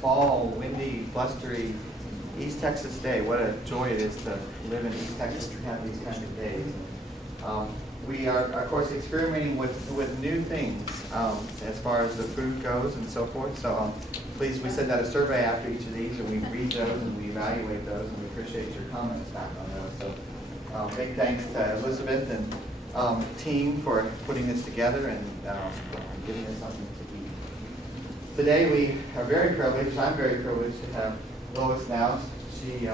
fall, windy, blustery East Texas day. What a joy it is to live in East Texas and have these kinds of days. We are, of course, experimenting with new things as far as the food goes and so forth. So please, we send out a survey after each of these, and we read those and we evaluate those, and we appreciate your comments back on those. So big thanks to Elizabeth and team for putting this together and giving us something to eat. Today we are very privileged, I'm very privileged to have Lois Knouse. She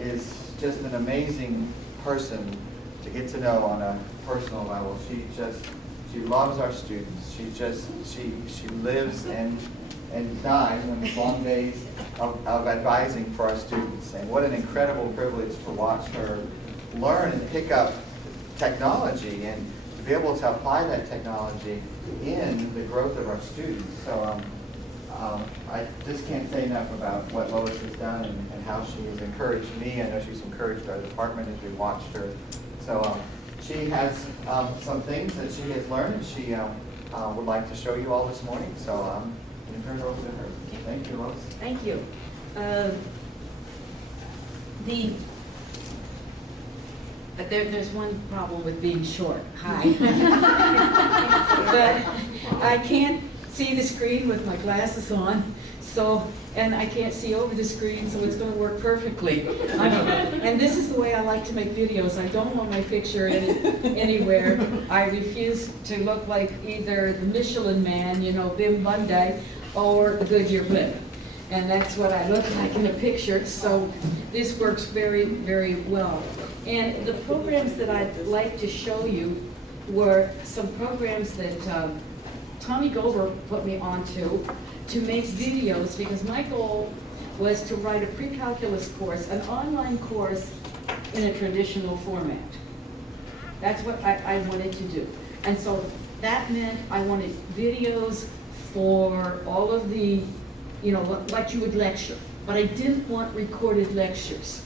is just an amazing person to get to know on a personal level. She loves our students. She lives and dies on these long days of advising for our students. And what an incredible privilege to watch her learn and pick up technology and to be able to apply that technology in the growth of our students. So I just can't say enough about what Lois has done and how she has encouraged me. I know she's encouraged our department as we watched her. So she has some things that she has learned and she would like to show you all this morning. So I'm going to turn it over to her. Thank you, Lois. Thank you. There's one problem with being short. Hi. But I can't see the screen with my glasses on, and I can't see over the screen, so it's going to work perfectly. And this is the way I like to make videos. I don't want my picture anywhere. I refuse to look like either the Michelin Man, Bim Bundy, or the Goodyear Blimp. And that's what I look like in a picture, so this works very, very well. And the programs that I'd like to show you were some programs that Tommy Gover put me onto to make videos, because my goal was to write a pre-calculus course, an online course in a traditional format. That's what I wanted to do. And so that meant I wanted videos for all of the, like you would lecture, but I didn't want recorded lectures.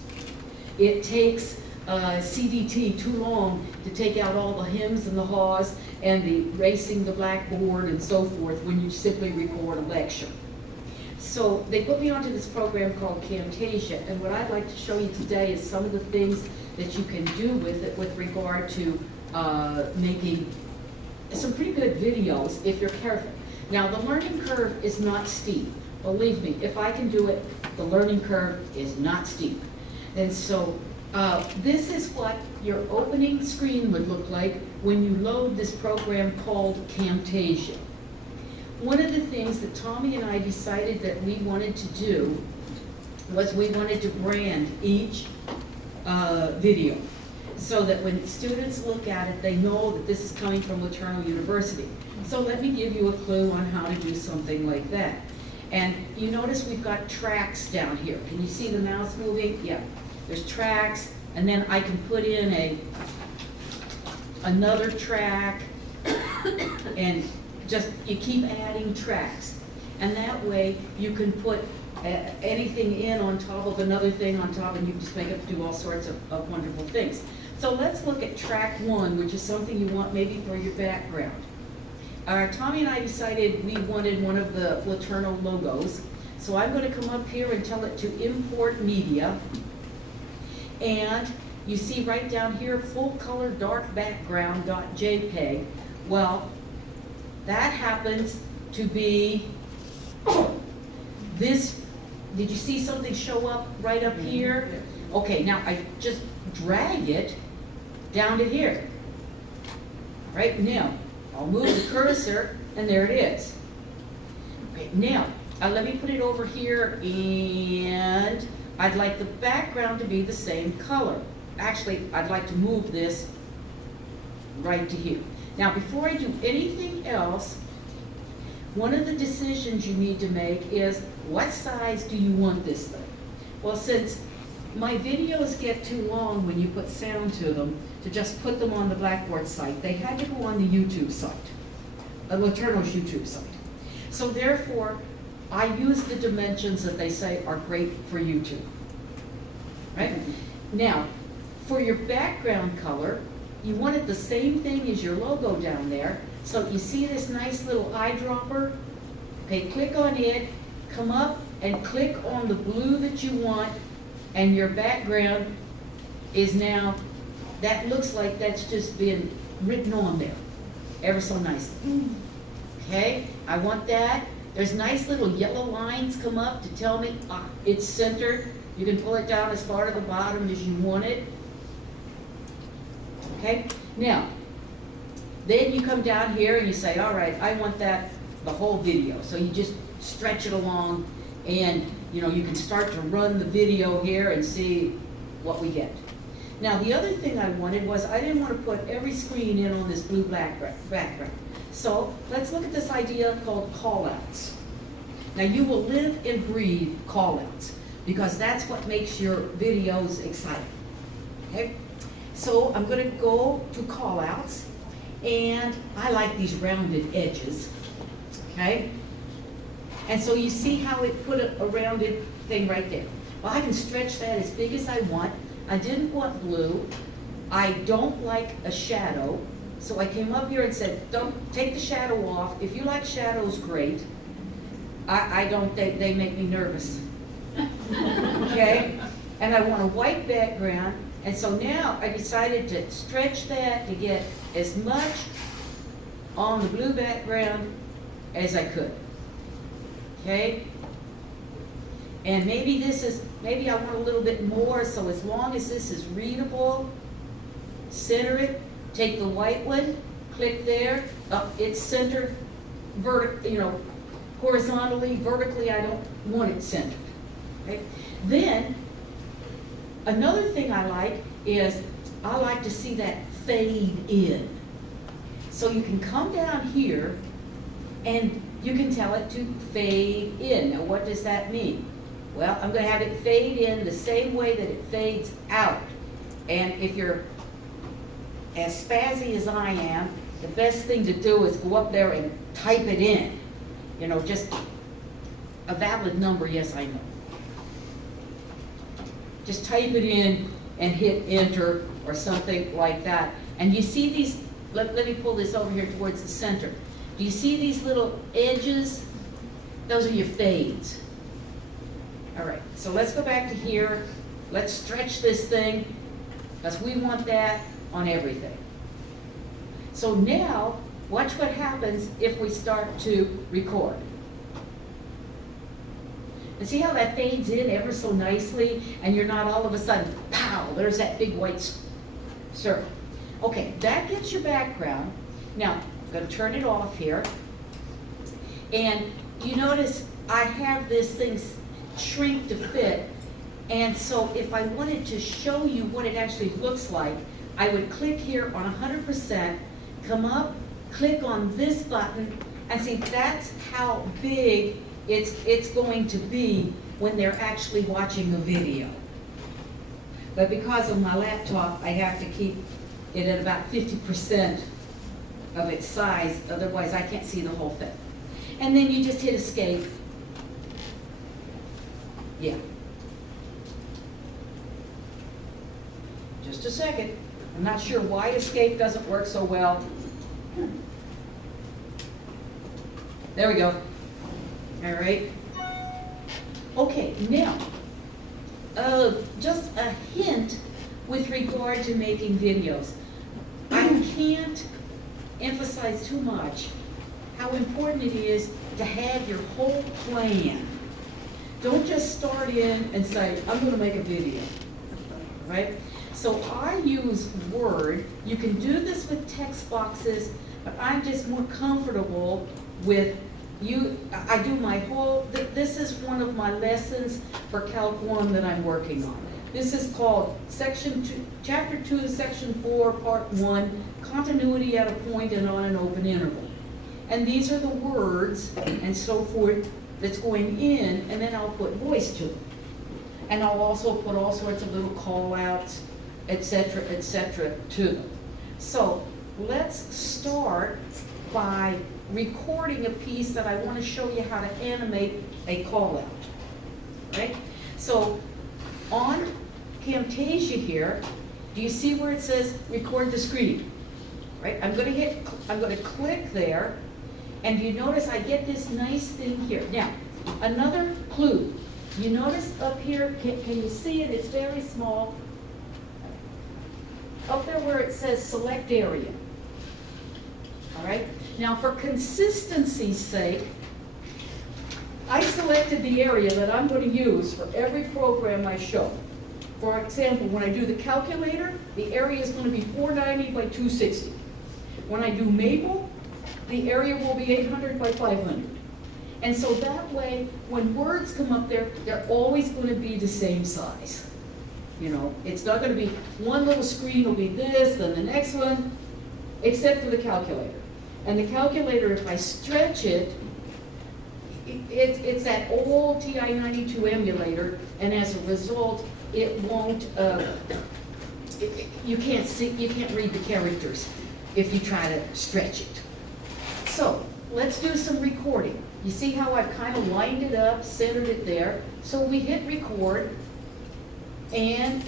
It takes CDT too long to take out all the hems and the haws and the erasing the blackboard and so forth when you simply record a lecture. So they put me onto this program called Camtasia, and what I'd like to show you today is some of the things that you can do with it with regard to making some pretty good videos if you're careful. Now, the learning curve is not steep. Believe me, if I can do it, the learning curve is not steep. And so this is what your opening screen would look like when you load this program called Camtasia. One of the things that Tommy and I decided that we wanted to do was we wanted to brand each video so that when students look at it, they know that this is coming from LeTourneau University. So let me give you a clue on how to do something like that. And you notice we've got tracks down here. Can you see the mouse moving? Yeah. There's tracks, and then I can put in another track, and just you keep adding tracks. And that way you can put anything in on top of another thing on top, and you just make it do all sorts of wonderful things. So let's look at track 1, which is something you want maybe for your background. Tommy and I decided we wanted one of the LeTourneau logos. So I'm going to come up here and tell it to import media. And you see right down here, full color dark background.jpg. Well, that happens to be this. Did you see something show up right up here? Okay, now I just drag it down to here. All right, now I'll move the cursor, and there it is. Okay, now let me put it over here, and I'd like the background to be the same color. Actually, I'd like to move this right to here. Now, before I do anything else, one of the decisions you need to make is, what size do you want this thing? Well, since my videos get too long when you put sound to them, to just put them on the Blackboard site, they had to go on the YouTube site, LeTourneau's YouTube site. So therefore, I use the dimensions that they say are great for YouTube, right? Now, for your background color, you want it the same thing as your logo down there. So you see this nice little eyedropper? Okay, click on it, come up and click on the blue that you want, and your background is now, that looks like that's just been written on there, ever so nicely. Okay, I want that. There's nice little yellow lines come up to tell me it's centered. You can pull it down as far to the bottom as you want it. Okay, now, then you come down here and you say, all right, I want that, the whole video. So you just stretch it along, and you know, you can start to run the video here and see what we get. Now, the other thing I wanted was, I didn't want to put every screen in on this blue background. So let's look at this idea called callouts. Now, you will live and breathe callouts, because that's what makes your videos exciting. Okay? So I'm going to go to callouts, and I like these rounded edges. Okay? And so you see how it put a rounded thing right there. Well, I can stretch that as big as I want. I didn't want blue. I don't like a shadow. So I came up here and said, don't take the shadow off. If you like shadows, great. I don't, they make me nervous. Okay? And I want a white background. And so now I decided to stretch that to get as much on the blue background as I could. Okay? And maybe maybe I want a little bit more, so as long as this is readable, center it, take the white one, click there, it's centered horizontally, vertically, I don't want it centered. Okay? Then, another thing I like is, I like to see that fade in. So you can come down here, and you can tell it to fade in. Now, what does that mean? Well, I'm going to have it fade in the same way that it fades out. And if you're as spazzy as I am, the best thing to do is go up there and type it in. You know, just a valid number, yes, I know. Just type it in and hit enter or something like that. And you see these, let me pull this over here towards the center. Do you see these little edges? Those are your fades. All right, so let's go back to here. Let's stretch this thing, because we want that on everything. So now, watch what happens if we start to record. And see how that fades in ever so nicely, and you're not all of a sudden, pow, there's that big white circle. Okay, that gets your background. Now, I'm going to turn it off here. And you notice I have this thing shrink to fit, and so if I wanted to show you what it actually looks like, I would click here on 100%, come up, click on this button, and see that's how big it's going to be when they're actually watching the video. But because of my laptop, I have to keep it at about 50% of its size, otherwise I can't see the whole thing. And then you just hit escape. Yeah. Just a second. I'm not sure why escape doesn't work so well. There we go. All right. Okay, now, just a hint with regard to making videos. I can't emphasize too much how important it is to have your whole plan. Don't just start in and say, I'm going to make a video, right? So I use Word. You can do this with text boxes, but I'm just more comfortable with I do my whole, this is one of my lessons for Calc 1 that I'm working on. This is called Chapter 2, Section 4, Part 1, Continuity at a Point and on an Open Interval. And these are the words and so forth that's going in, and then I'll put voice to it. And I'll also put all sorts of little call-outs, etc., to them. So let's start by recording a piece that I want to show you how to animate a call-out. Right? So on Camtasia here, do you see where it says record the screen? Right? I'm going to click there, And you notice I get this nice thing here. Now, another clue. You notice up here, can you see it? It's very small. Up there where it says select area. All right? Now, for consistency's sake, I selected the area that I'm going to use for every program I show. For example, when I do the calculator, the area is going to be 490 by 260. When I do Maple, the area will be 800 by 500. And so that way, when words come up there, they're always going to be the same size. You know, it's not going to be one little screen will be this, then the next one, except for the calculator. And the calculator, if I stretch it, it's that old TI-92 emulator, and as a result, it won't, you can't see, you can't read the characters if you try to stretch it. So, let's do some recording. You see how I've kind of lined it up, centered it there. So we hit record, and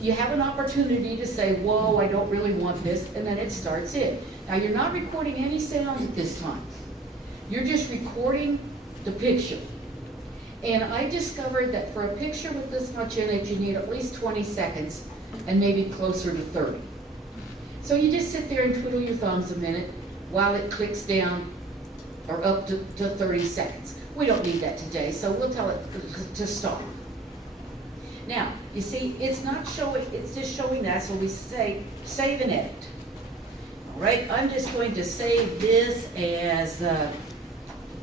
you have an opportunity to say, whoa, I don't really want this, and then it starts it. Now, you're not recording any sounds at this time. You're just recording the picture. And I discovered that for a picture with this much in it, you need at least 20 seconds, and maybe closer to 30. So you just sit there and twiddle your thumbs a minute while it clicks down or up to 30 seconds. We don't need that today, so we'll tell it to stop. Now, you see, it's not showing, it's just showing that, so we say save and edit. All right, I'm just going to save this as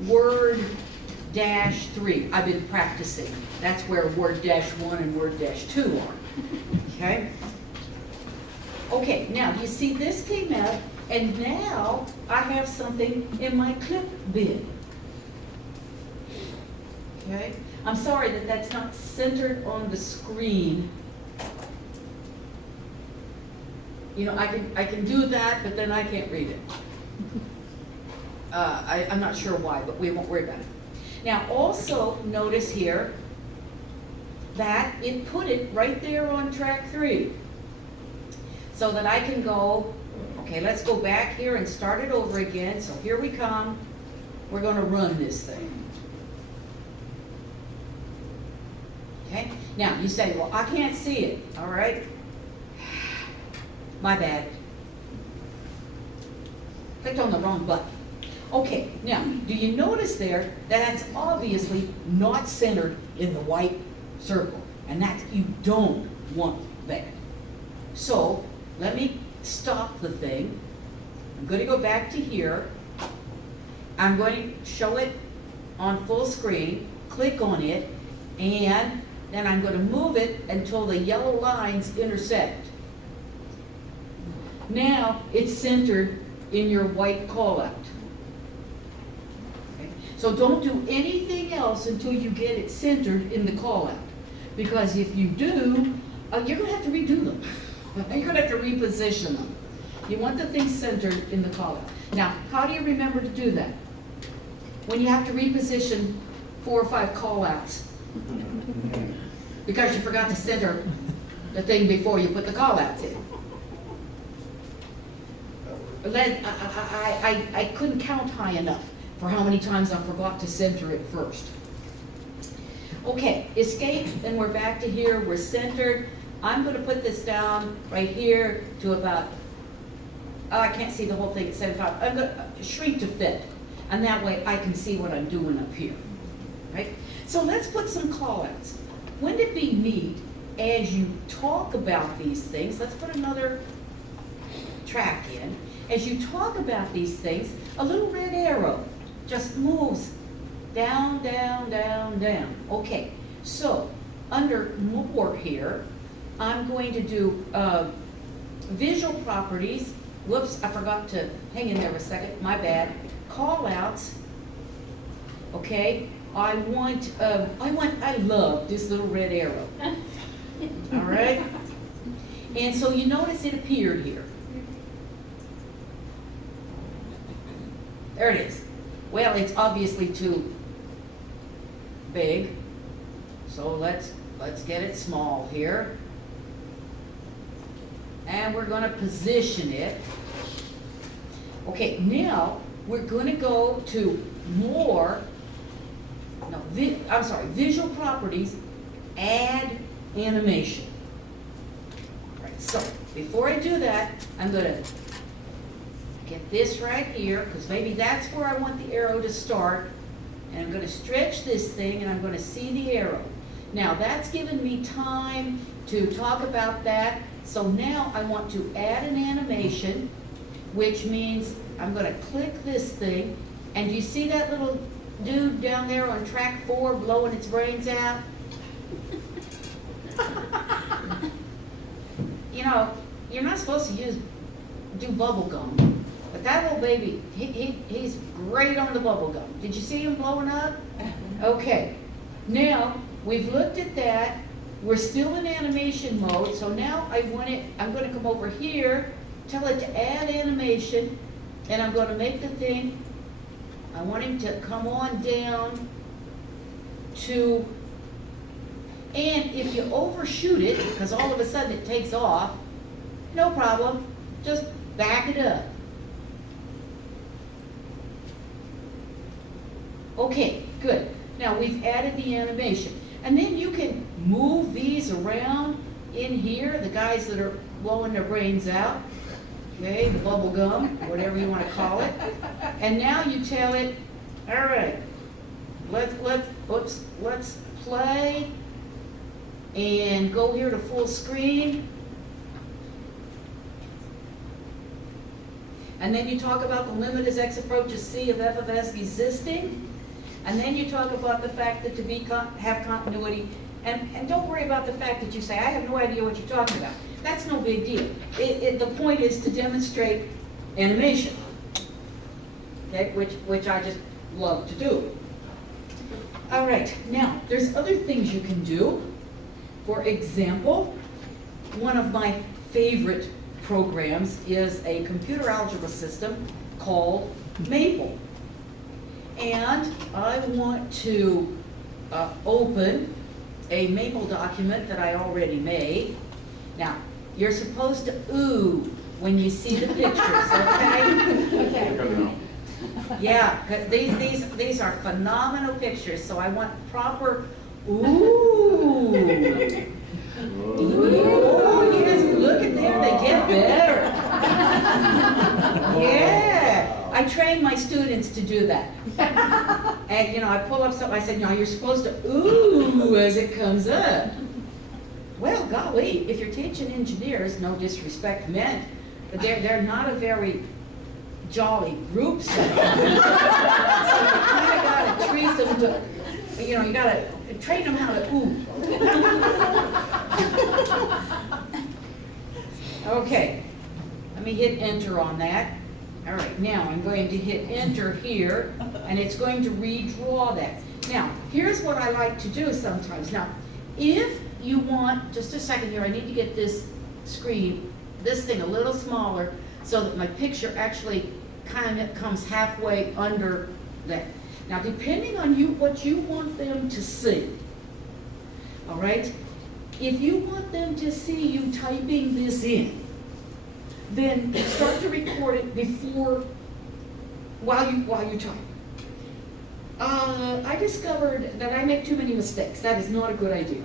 Word-3. I've been practicing. That's where Word-1 and Word-2 are. Okay? Okay, now you see this came out, and now I have something in my clip bin. Okay? I'm sorry that that's not centered on the screen. You know, I can do that, but then I can't read it. I'm not sure why, but we won't worry about it. Now, also notice here that it put it right there on track 3. So that I can go, okay, let's go back here and start it over again. So here we come. We're going to run this thing. Okay? Now, you say, well, I can't see it. All right? My bad. Clicked on the wrong button. Okay, now, do you notice there that that's obviously not centered in the white circle? And that's, you don't want that. So, let me stop the thing. I'm going to go back to here. I'm going to show it on full screen, click on it, and then I'm going to move it until the yellow lines intersect. Now it's centered in your white call-out. Okay? So don't do anything else until you get it centered in the call-out. Because if you do, you're going to have to redo them. You're going to have to reposition them. You want the thing centered in the call-out. Now, how do you remember to do that? When you have to reposition 4 or 5 call-outs. Because you forgot to center the thing before you put the call-outs in. I couldn't count high enough for how many times I forgot to center it first. Okay, escape, and we're back to here. We're centered. I'm going to put this down right here to about, I can't see the whole thing at 75. I'm going to shrink to fit, and that way I can see what I'm doing up here, right? So let's put some call-outs. Wouldn't it be neat as you talk about these things, let's put another track in, as you talk about these things, a little red arrow just moves down, down, down, down. Okay, so under more here, I'm going to do visual properties. Whoops, I forgot to hang in there a second, my bad. Call-outs, okay? I love this little red arrow. All right? And so you notice it appeared here. There it is. Well, it's obviously too big. So let's get it small here. And we're going to position it. Okay, now we're going to go to more, no, visual properties, add animation. All right, so before I do that, I'm going to get this right here, because maybe that's where I want the arrow to start. And I'm going to stretch this thing, and I'm going to see the arrow. Now, that's given me time to talk about that. So now I want to add an animation, which means I'm going to click this thing. And you see that little dude down there on track 4 blowing its brains out? You know, you're not supposed to do bubble gum. But that little baby, he's great on the bubble gum. Did you see him blowing up? Okay. Now, we've looked at that. We're still in animation mode. So now I'm going to come over here, tell it to add animation, and I'm going to make the thing, I want him to come on down to, and if you overshoot it, because all of a sudden it takes off, no problem. Just back it up. Okay, good. Now we've added the animation. And then you can move these around in here, the guys that are blowing their brains out, okay, the bubble gum, whatever you want to call it. And now you tell it, all right, let's play and go here to full screen. And then you talk about the limit as x approaches c of f of s existing. And then you talk about the fact that have continuity. And don't worry about the fact that you say, I have no idea what you're talking about. That's no big deal. The point is to demonstrate animation, okay, which I just love to do. All right, now, there's other things you can do. For example, one of my favorite programs is a computer algebra system called Maple. And I want to open a Maple document that I already made. Now, you're supposed to ooh when you see the pictures, okay? Okay. Yeah, 'cause these are phenomenal pictures, so I want proper ooh. Ooh, yes, look at them, they get better. Yeah. I train my students to do that. And, you know, I pull up something, I said, no, you're supposed to ooh as it comes up. Well, golly, if you're teaching engineers, no disrespect meant, but they're not a very jolly group sometimes. So you kind of got to treat them to, you know, you got to train them how to ooh. Okay, let me hit enter on that. All right, now I'm going to hit enter here, and it's going to redraw that. Now, here's what I like to do sometimes. Now, if you want, just a second here, I need to get this screen, this thing a little smaller, so that my picture actually kind of comes halfway under that. Now, depending on what you want them to see, all right, if you want them to see you typing this in, then start to record it while you type. I discovered that I make too many mistakes. That is not a good idea.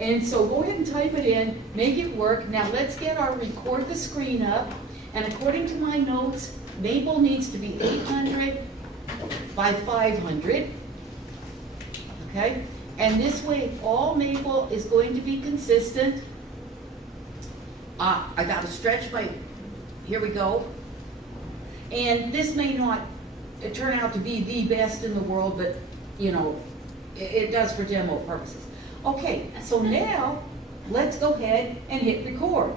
And so go ahead and type it in, make it work. Now let's get our record the screen up. And according to my notes, Maple needs to be 800 by 500. Okay? And this way, all Maple is going to be consistent. I got to stretch my, here we go. And this may not turn out to be the best in the world, but, you know, it does for demo purposes. Okay, so now, let's go ahead and hit record.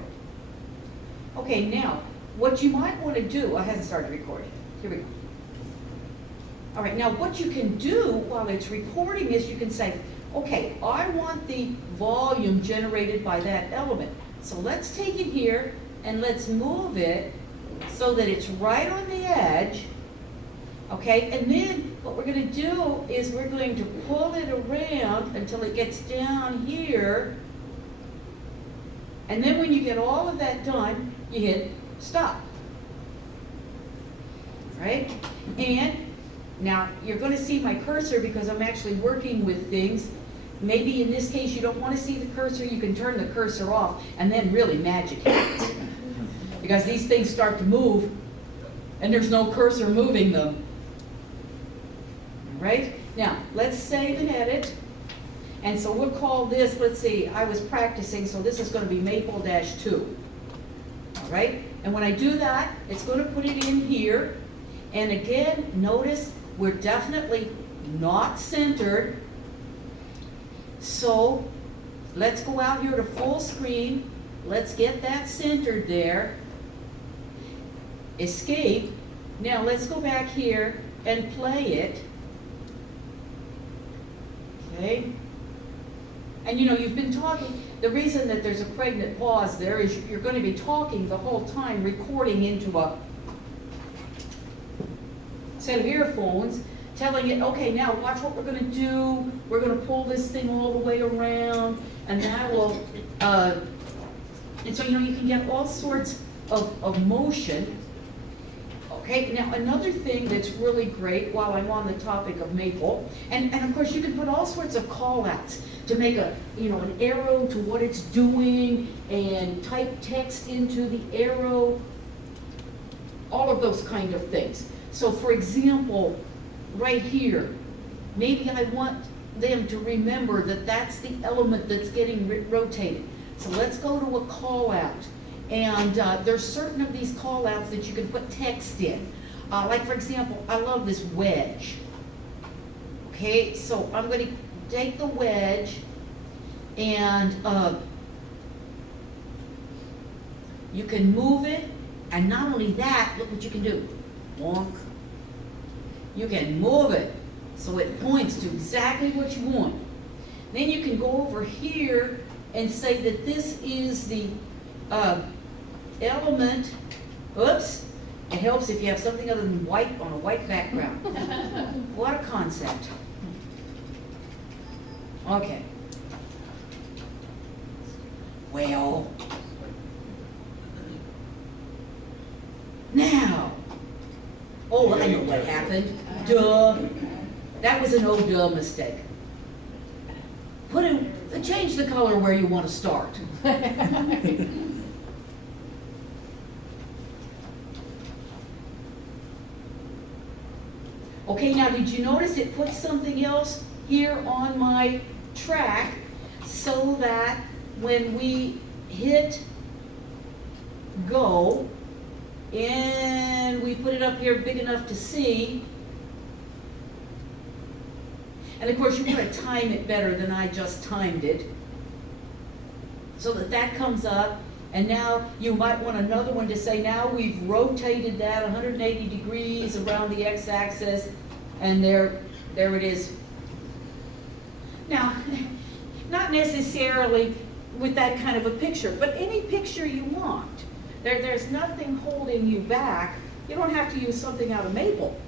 Okay, now, what you might want to do, I haven't started recording. Here we go. All right, now what you can do while it's recording is you can say, okay, I want the volume generated by that element. So let's take it here and let's move it so that it's right on the edge. Okay, and then what we're going to do is we're going to pull it around until it gets down here. And then when you get all of that done, you hit stop. right? And now you're going to see my cursor because I'm actually working with things. Maybe in this case you don't want to see the cursor, you can turn the cursor off and then really magic happens. Because these things start to move and there's no cursor moving them. All right? Now, let's save and edit. And so we'll call this, let's see, I was practicing, so this is going to be Maple-2. All right? And when I do that, it's going to put it in here. And again, notice we're definitely not centered. So let's go out here to full screen. Let's get that centered there. Escape. Now let's go back here and play it. Okay. And you know, you've been talking, the reason that there's a pregnant pause there is you're going to be talking the whole time, recording into a set of earphones, telling it, okay, now watch what we're going to do. We're going to pull this thing all the way around, and that will, and so, you know, you can get all sorts of motion. Okay, now another thing that's really great while I'm on the topic of Maple, and of course you can put all sorts of call-outs to make a, you know, an arrow to what it's doing and type text into the arrow, all of those kind of things. So for example, right here, maybe I want them to remember that that's the element that's getting rotated. So let's go to a call-out. And there's certain of these call-outs that you can put text in. Like for example, I love this wedge. Okay, so I'm going to take the wedge and you can move it, and not only that, look what you can do. Wonk. You can move it so it points to exactly what you want. Then you can go over here and say that this is the element. Oops. It helps if you have something other than white on a white background. What a concept. Okay. Well, now, oh, I know what happened. Duh. That was an oh duh mistake. Change the color where you want to start. Okay, now did you notice it put something else here on my track so that when we hit go and we put it up here big enough to see, and of course you want to time it better than I just timed it, so that that comes up. And now you might want another one to say, now we've rotated that 180 degrees around the x-axis, and there it is. Now, not necessarily with that kind of a picture, but any picture you want. There's nothing holding you back. You don't have to use something out of Maple.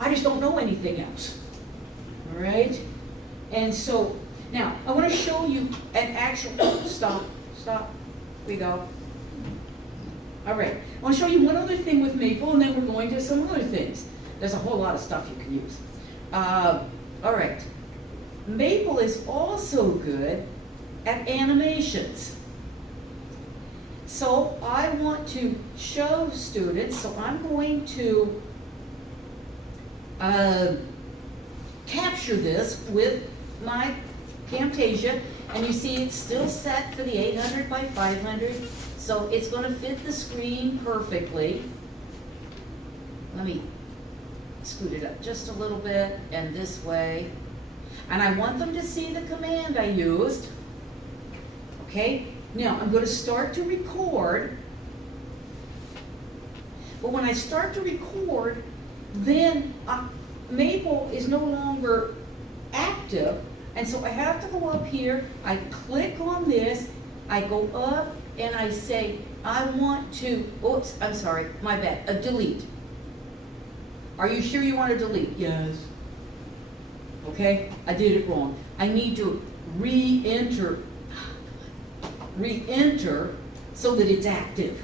I just don't know anything else. All right? And so, now, I want to show you an actual, stop, we go. All right, I want to show you one other thing with Maple, and then we're going to some other things. There's a whole lot of stuff you can use. All right, Maple is also good at animations. So I want to show students, so I'm going to capture this with my Camtasia, and you see it's still set for the 800 by 500, so it's going to fit the screen perfectly. Let me scoot it up just a little bit and this way, and I want them to see the command I used. Okay, now I'm going to start to record, but when I start to record, then Maple is no longer active. And so I have to go up here, I click on this, I go up and I say, I want to, oops, I'm sorry, my bad, delete. Are you sure you want to delete? Yes. Okay, I did it wrong. I need to re-enter so that it's active.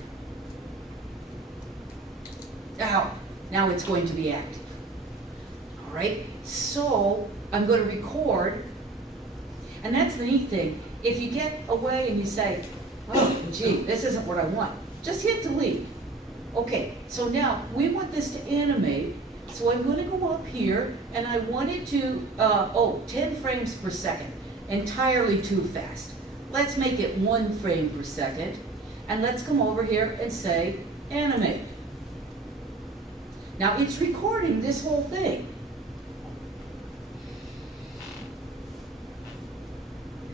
Now it's going to be active. All right, so I'm going to record, and that's the neat thing. If you get away and you say, oh, gee, this isn't what I want, just hit delete. Okay, so now we want this to animate, so I'm going to go up here, and I want it to, 10 frames per second, entirely too fast. Let's make it 1 frame per second, and let's come over here and say animate. Now it's recording this whole thing.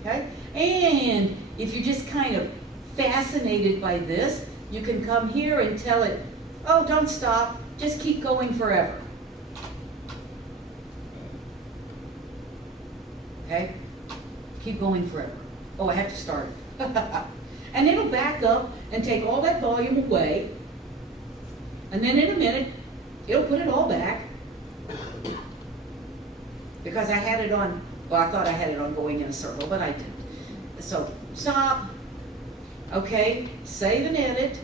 Okay? And if you're just kind of fascinated by this, you can come here and tell it, oh, don't stop, just keep going forever. Okay? Keep going forever. Oh, I have to start. And it'll back up and take all that volume away, and then in a minute, it'll put it all back. Because I had it on, well, I thought I had it on going in a circle, but I didn't. So, stop. Okay, save and edit.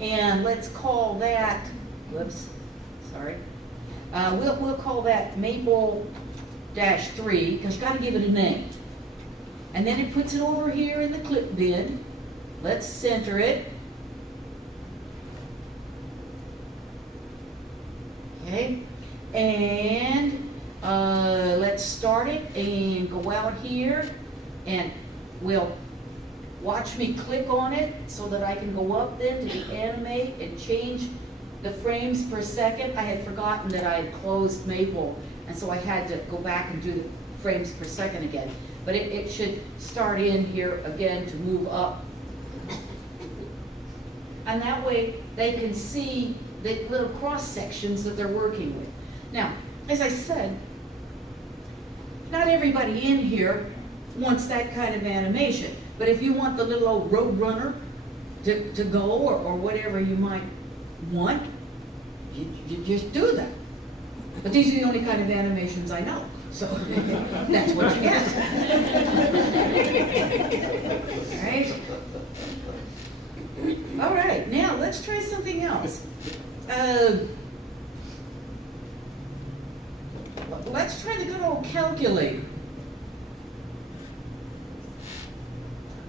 And let's call that, whoops, sorry. We'll call that Maple-3, because you gotta give it a name. And then it puts it over here in the clip bin. Let's center it. Okay, and let's start it and go out here, and we'll watch me click on it so that I can go up then to the animate and change the frames per second. I had forgotten that I had closed Maple, and so I had to go back and do the frames per second again. But it should start in here again to move up. And that way they can see the little cross sections that they're working with. Now, as I said, not everybody in here wants that kind of animation. But if you want the little old road runner to go, or whatever you might want, you just do that. But these are the only kind of animations I know. So that's what you get. All right, now let's try something else. Let's try the good old calculator.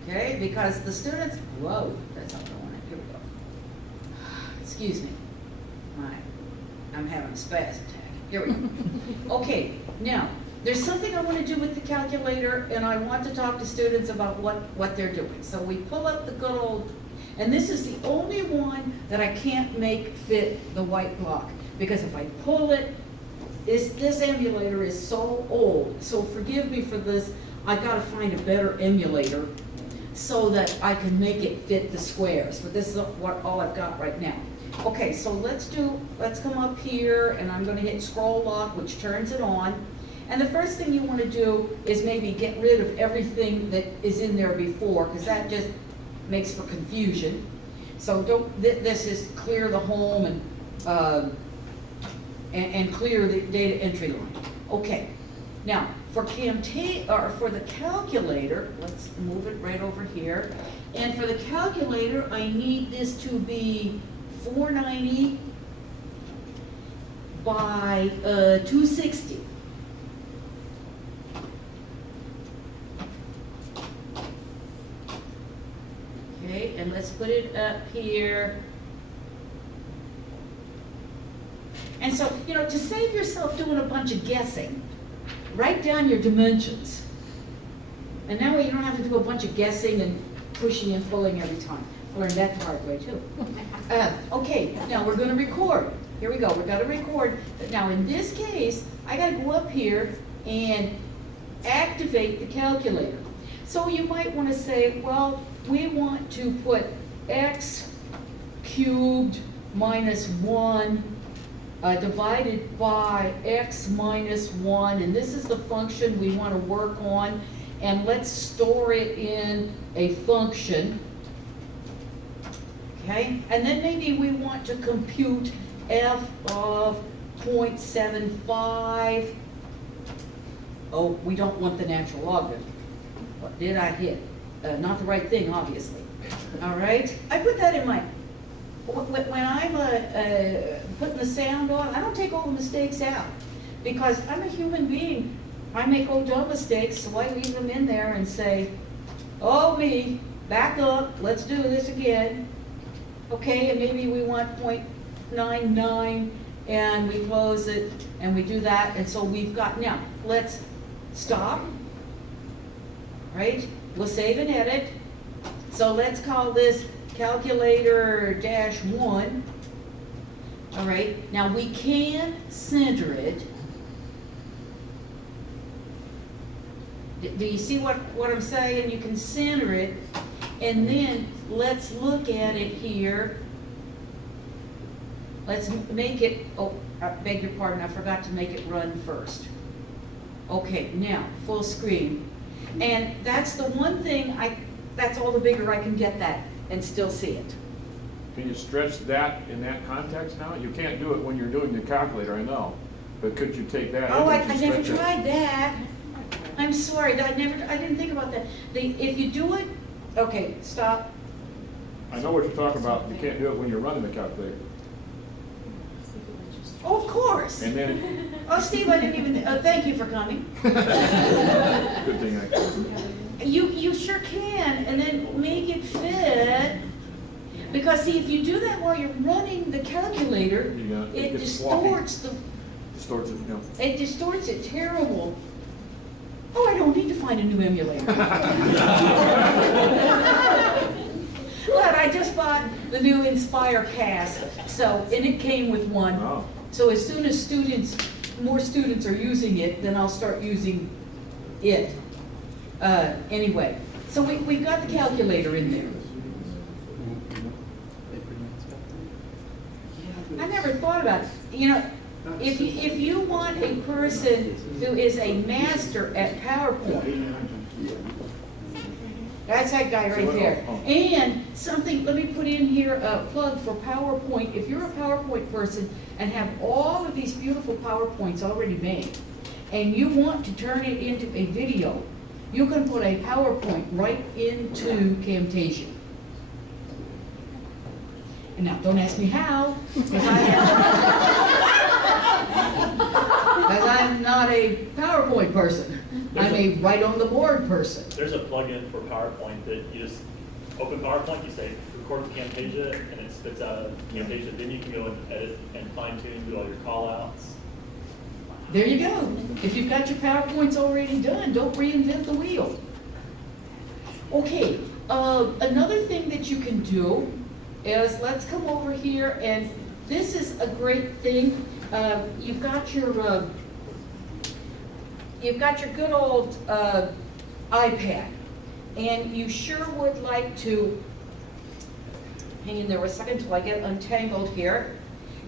Okay, because the students, whoa, that's not what I wanted. Here we go. Excuse me. I'm having a spasm attack. Here we go. Okay, now, there's something I want to do with the calculator, and I want to talk to students about what they're doing. So we pull up the good old, and this is the only one that I can't make fit the white block, because if I pull it, this emulator is so old, so forgive me for this, I've got to find a better emulator so that I can make it fit the squares, but this is all I've got right now. Okay, so let's come up here, and I'm going to hit scroll lock, which turns it on. And the first thing you want to do is maybe get rid of everything that is in there before, because that just makes for confusion. So this is clear the home and clear the data entry line. Okay, now for the calculator, let's move it right over here. And for the calculator, I need this to be 490 by 260. Okay, and let's put it up here. And so, to save yourself doing a bunch of guessing, write down your dimensions. And that way you don't have to do a bunch of guessing and pushing and pulling every time. I learned that the hard way too. Okay, now we're going to record. Here we go, we're going to record. Now in this case, I got to go up here and activate the calculator. So you might want to say, well, we want to put x cubed minus 1 divided by x minus 1, and this is the function we want to work on, and let's store it in a function. Okay, and then maybe we want to compute f of 0.75. Oh, we don't want the natural logarithm. What did I hit? Not the right thing, obviously. All right, I put that in my when I'm putting the sound on, I don't take all the mistakes out, because I'm a human being. I make old dumb mistakes, so I leave them in there and say, oh me, back up, let's do this again. Okay, and maybe we want 0.99, and we close it, and we do that, and so we've got, now, let's stop, right? We'll save and edit. So let's call this calculator -1. All right, now we can center it. Do you see what I'm saying? You can center it, and then let's look at it here. Let's make it, oh, I beg your pardon, I forgot to make it run first. Okay, now, full screen. And that's the one thing, that's all the bigger I can get that and still see it. Can you stretch that in that context now? You can't do it when you're doing the calculator, I know. But could you take that? Oh, I and never stretch it? tried that. I'm sorry, I didn't think about that. If you do it, okay, stop. I know what you're talking about. You can't do it when you're running the calculator. Oh, of course. And then, Oh, Steve, I didn't even, thank you for coming. good thing I can. You sure can, and then make it fit. Because see, if you do that while you're running the calculator, Yeah, it it gets sloppy. distorts Distorts it, you know. it distorts it terrible. Oh, I don't need to find a new emulator. But I just bought the new Inspire cast, so, and it came with one. Oh. So as soon as more students are using it, then I'll start using it. Anyway, so we've got the calculator in there. I never thought about it. You know, if you want a person who is a master at PowerPoint, that's that guy right there. And something, let me put in here a plug for PowerPoint. If you're a PowerPoint person and have all of these beautiful PowerPoints already made, and you want to turn it into a video, you can put a PowerPoint right into Camtasia. And now, don't ask me how, because I'm not a PowerPoint person. I'm a right on the board person. There's a plugin for PowerPoint that you just open PowerPoint, you say record with Camtasia, and it spits out of Camtasia. Then you can go and edit and fine tune, do all your call outs. There you go. If you've got your PowerPoints already done, don't reinvent the wheel. Okay, another thing that you can do is, let's come over here, and this is a great thing. You've got your good old iPad, and you sure would like to, hang in there a second till I get untangled here.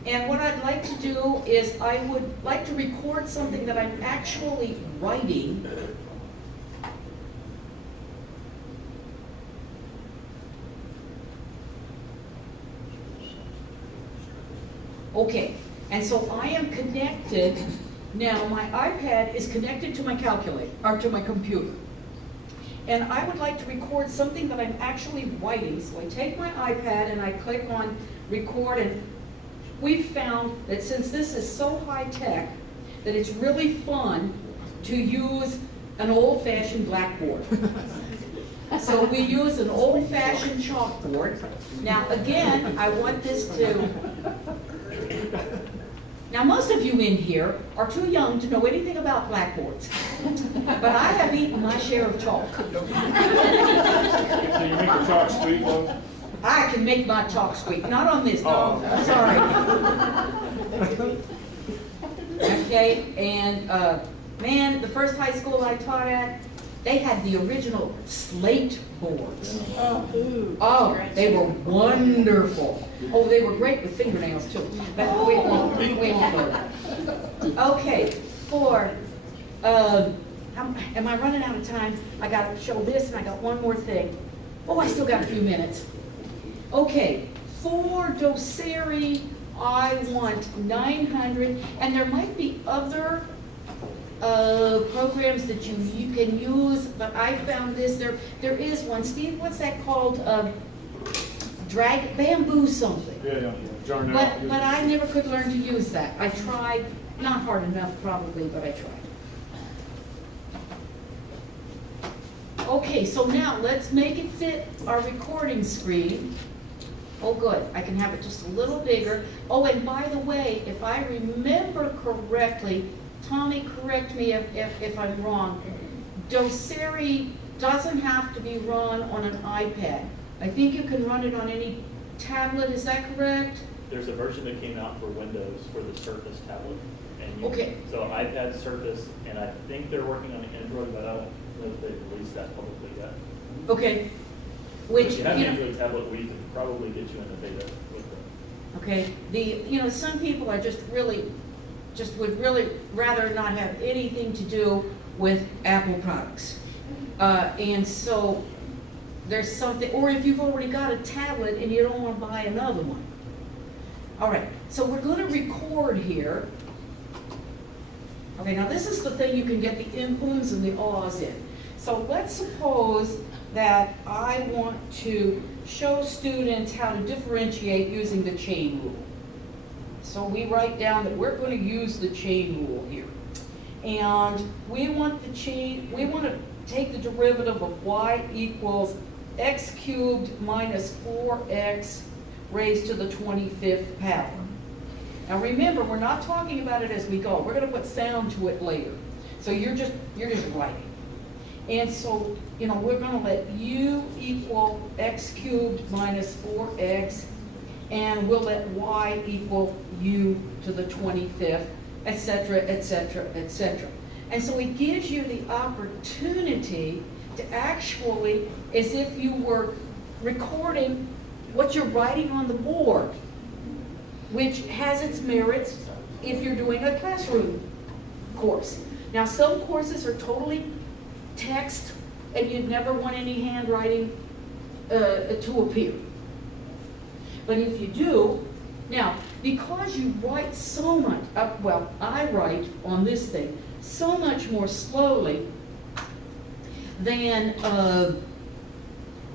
And what I'd like to do is I would like to record something that I'm actually writing. Okay, and so I am connected. Now, my iPad is connected to my calculator, or to my computer. And I would like to record something that I'm actually writing. So I take my iPad and I click on record, and we've found that since this is so high-tech, that it's really fun to use an old-fashioned blackboard. So we use an old-fashioned chalkboard. Now, again, I want this to... Now, most of you in here are too young to know anything about blackboards, but I have eaten my share of chalk. Can you make the chalk sweet, though? I can make my chalk sweet, not on this, no, Oh. sorry. Okay, and man, the first high school I taught at, they had the original slate boards. Oh, they were wonderful. Oh, they were great with fingernails too. But we won't go there. Okay, am I running out of time? I got to show this, and I got one more thing. Oh, I still got a few minutes. Okay, for Doceri, I want 900, and there might be other programs that you can use, but I found this. There is one. Steve, what's that called? drag, bamboo something. Yeah, Jarnell. But I never could learn to use that. I tried, not hard enough probably, but I tried. Okay, so now let's make it fit our recording screen. Oh, good, I can have it just a little bigger. Oh, and by the way, if I remember correctly, Tommy, correct me if I'm wrong, Doceri doesn't have to be run on an iPad. I think you can run it on any tablet, is that correct? There's a version that came out for Windows for the Surface tablet. And Okay. So iPad, Surface, and I think they're working on Android, but I don't know if they've released that publicly yet. Okay, which, If you have you an know, Android tablet, we can probably get you in the beta with them. okay, some people are just would really rather not have anything to do with Apple products. And so there's something, or if you've already got a tablet and you don't want to buy another one. All right, so we're going to record here. Okay, now this is the thing you can get the ums and the ahs in. So let's suppose that I want to show students how to differentiate using the chain rule. So we write down that we're going to use the chain rule here. And we want to take the derivative of y equals x cubed minus 4x raised to the 25th power. Now remember, we're not talking about it as we go. We're going to put sound to it later. So you're just writing. And so, we're going to let u equal x cubed minus 4x, and we'll let y equal u to the 25th, etc., etc., etc. And so it gives you the opportunity to actually, as if you were recording what you're writing on the board, which has its merits if you're doing a classroom course. Now, some courses are totally text, and you'd never want any handwriting to appear. But if you do, now, because you write so much, I write on this thing so much more slowly than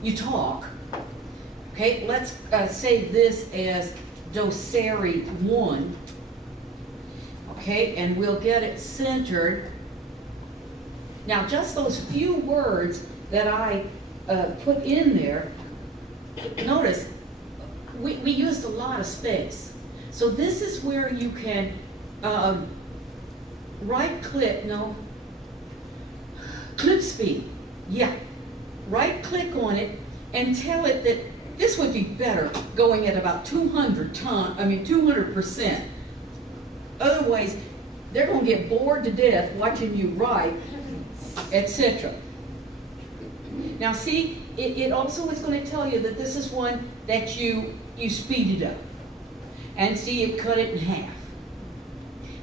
you talk. Okay, let's say this as Doceri 1. Okay, and we'll get it centered. Now, just those few words that I put in there, notice we used a lot of space. So this is where you can right-click, clip speed, yeah. Right-click on it and tell it that this would be better going at about 200%. Otherwise, they're going to get bored to death watching you write, etc. Now see, it also is going to tell you that this is one that you speeded up. And see, it cut it in half.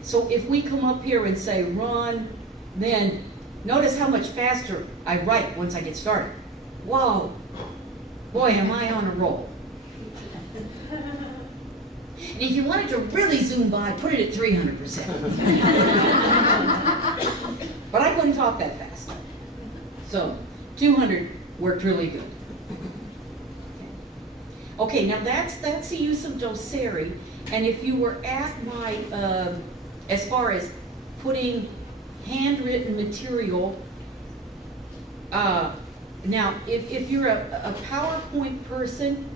So if we come up here and say run, then notice how much faster I write once I get started. Whoa, boy, am I on a roll. And if you wanted to really zoom by, put it at 300%. But I couldn't talk that fast. So 200 worked really good. Okay, now that's the use of Doceri. And if you were at my, as far as putting handwritten material, now if you're a PowerPoint person,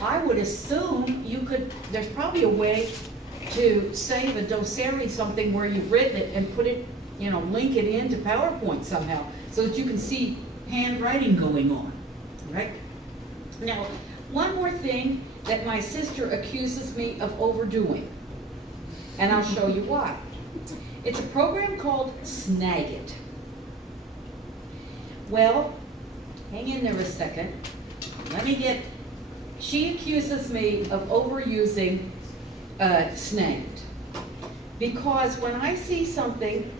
I would assume you could, there's probably a way to save a Doceri something where you've written it and put it, link it into PowerPoint somehow so that you can see handwriting going on, right? Now, one more thing that my sister accuses me of overdoing, and I'll show you why. It's a program called Snagit. Well, hang in there a second. She accuses me of overusing Snagit. Because when I see something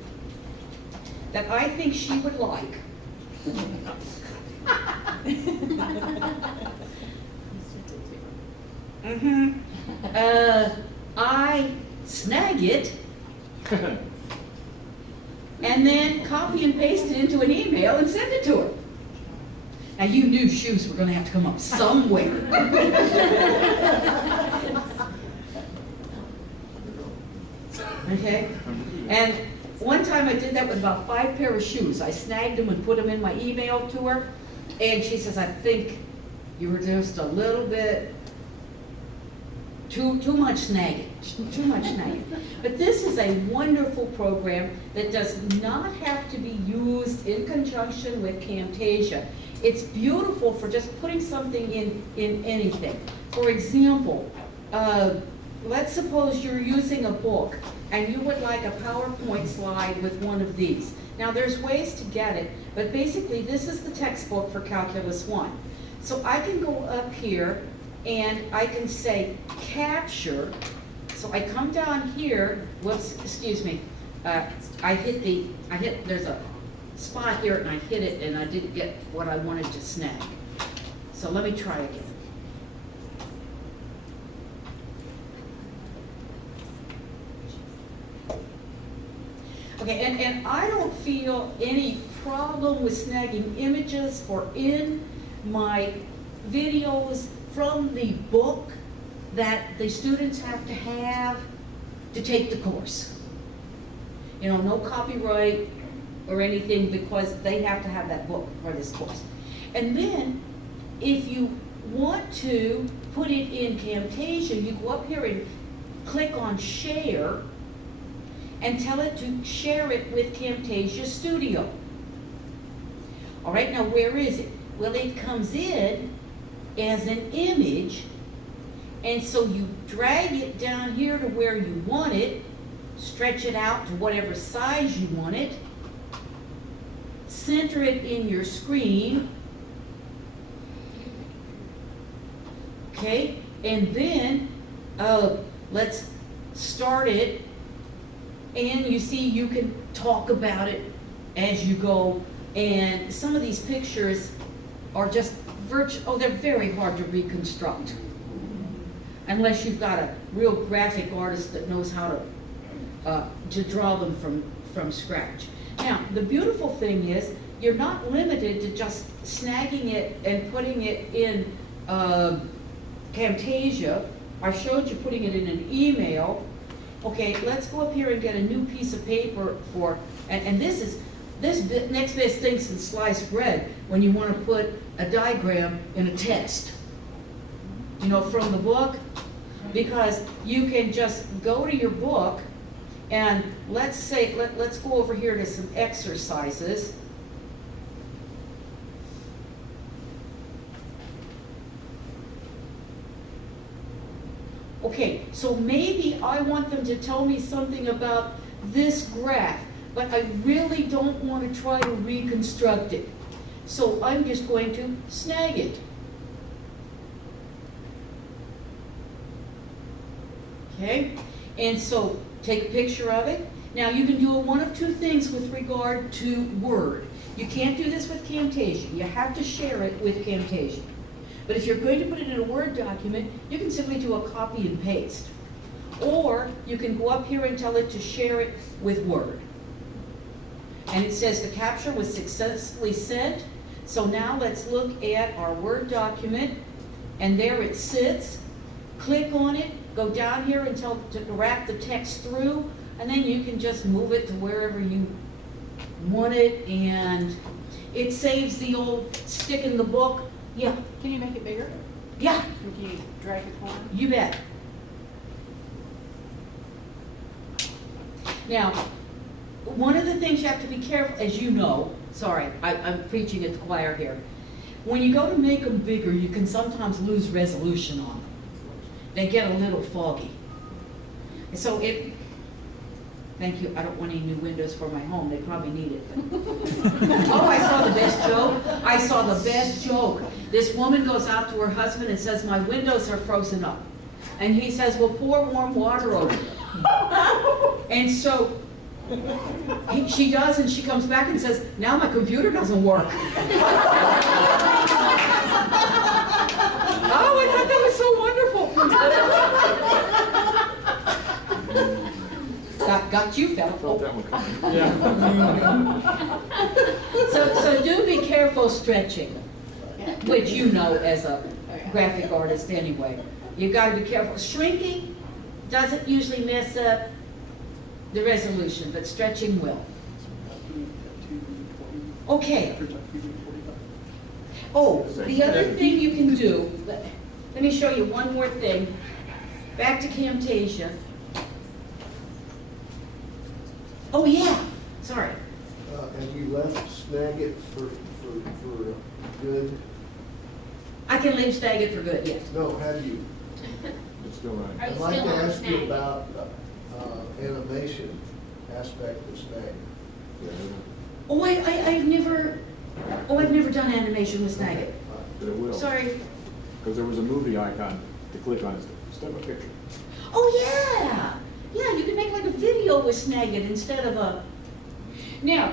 that I think she would like, I snag it and then copy and paste it into an email and send it to her. Now, you knew shoes were gonna have to come up somewhere. Okay? And one time I did that with about 5 pair of shoes. I snagged them and put them in my email to her, and she says, I think you were just a little bit too much snagging, too much snagging. But this is a wonderful program that does not have to be used in conjunction with Camtasia. It's beautiful for just putting something in anything. For example, let's suppose you're using a book and you would like a PowerPoint slide with one of these. Now there's ways to get it, but basically this is the textbook for Calculus 1. So I can go up here and I can say capture. So I come down here, whoops, excuse me, there's a spot here and I hit it and I didn't get what I wanted to snag. So let me try again. Okay, and I don't feel any problem with snagging images or in my videos from the book that the students have to take the course. You know, no copyright or anything because they have to have that book for this course. And then, if you want to put it in Camtasia, you go up here and click on Share and tell it to share it with Camtasia Studio. All right, now where is it? Well, it comes in as an image, and so you drag it down here to where you want it, stretch it out to whatever size you want it, center it in your screen, okay, and then let's start it, and you see you can talk about it as you go, and some of these pictures are just they're very hard to reconstruct unless you've got a real graphic artist that knows how to draw them from scratch. Now, the beautiful thing is you're not limited to just snagging it and putting it in Camtasia. I showed you putting it in an email. Okay, let's go up here and get a new piece of paper and this next best thing since sliced bread when you want to put a diagram in a text, you know, from the book, because you can just go to your book and let's go over here to some exercises. Okay, so maybe I want them to tell me something about this graph, but I really don't want to try to reconstruct it. So I'm just going to snag it. Okay, and so take a picture of it. Now you can do one of two things with regard to Word. You can't do this with Camtasia. You have to share it with Camtasia. But if you're going to put it in a Word document, you can simply do a copy and paste. Or you can go up here and tell it to share it with Word. And it says the capture was successfully sent. So now let's look at our Word document. And there it sits. Click on it, go down here and tell it to wrap the text through. And then you can just move it to wherever you want it. And it saves the old stick in the book. Yeah. Can you make it bigger? Yeah. Can you drag it forward? You bet. Now, one of the things you have to be careful, as you know, sorry, I'm preaching at the choir here. When you go to make them bigger, you can sometimes lose resolution on them. They get a little foggy. So thank you, I don't want any new windows for my home, they probably need it. Oh, I saw the best joke. I saw the best joke. This woman goes out to her husband and says, my windows are frozen up. And he says, well, pour warm water over them. And so she does, and she comes back and says, now my computer doesn't work. Oh, I thought that was so wonderful. Got you, fella. Felt that one coming. So do be careful stretching. which you know as a graphic artist anyway. You gotta be careful. Shrinking doesn't usually mess up the resolution, but stretching will. Okay. Oh, the other thing you can do, let me show you one more thing. Back to Camtasia. Oh, yeah, sorry. And you left Snagit for good? I can leave Snagit for good, yes. No, have you? It's still running. Are you I'd like still to on ask you Snag? about animation aspect of Snag. Yeah, Oh, I've never done animation with Snagit. but it will. Sorry. Because there was a movie icon to click on instead of a picture. Oh, yeah. Yeah, you can make like a video with Snagit instead of a, now,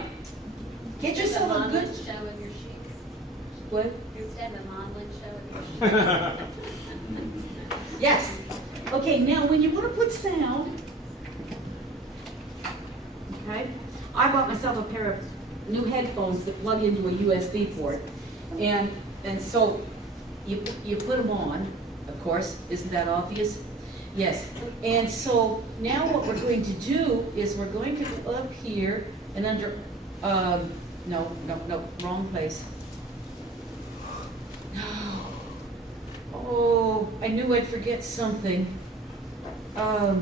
get Instead yourself of a good, Monlin show in your sheets. what? Instead of Monlin show in your sheets. Yes. Okay, now when you want to put sound, okay, I bought myself a pair of new headphones that plug into a USB port, and so you put them on, of course, isn't that obvious? Yes, and so now what we're going to do is we're going to go up here and under, no, wrong place. Oh, I knew I'd forget something. I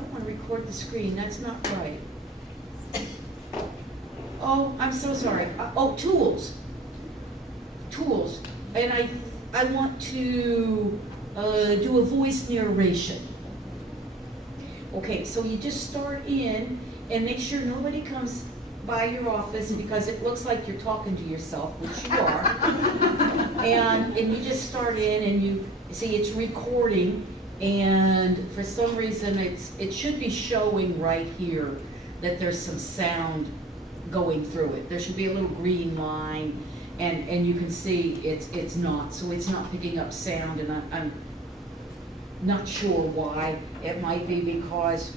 don't want to record the screen, that's not right. Oh, I'm so sorry. Oh, tools. Tools. And I want to do a voice narration. Okay, so you just start in and make sure nobody comes by your office because it looks like you're talking to yourself, which you are. and you just start in and you see it's recording, and for some reason it should be showing right here that there's some sound going through it. There should be a little green line, and you can see it's not. So it's not picking up sound, and I'm not sure why. It might be because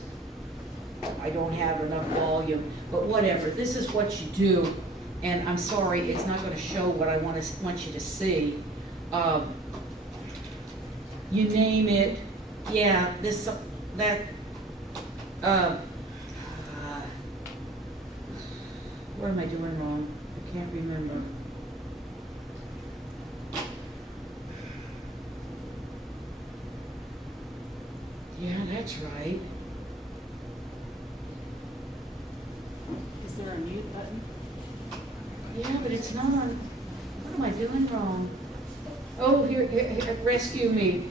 I don't have enough volume, but whatever. This is what you do, and I'm sorry, it's not going to show what I want you to see. You name it. Yeah, this, that. What am I doing wrong? I can't remember. Yeah, that's right. Is there a mute button? Yeah, but it's not on, what am I doing wrong? Oh, here, rescue me.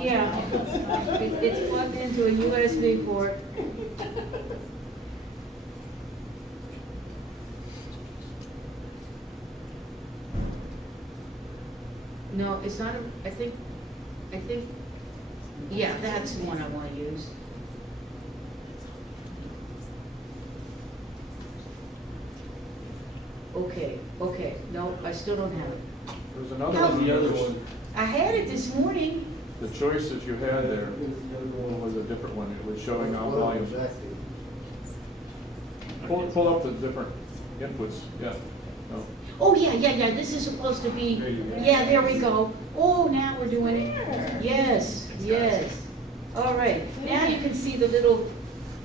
Yeah, it's plugged into a USB port. No, it's not, I think, yeah, that's the one I want to use. Okay, no, I still don't have it. There's another No. one, the other one. I had it this morning. The choice that you had there was a different one. It was showing on Well, volume. exactly. Pull up the different inputs, yeah. No. Oh, yeah, this is supposed to be, There you go. yeah, there we go. Oh, now we're doing it. Yes. All right, now you can see the little,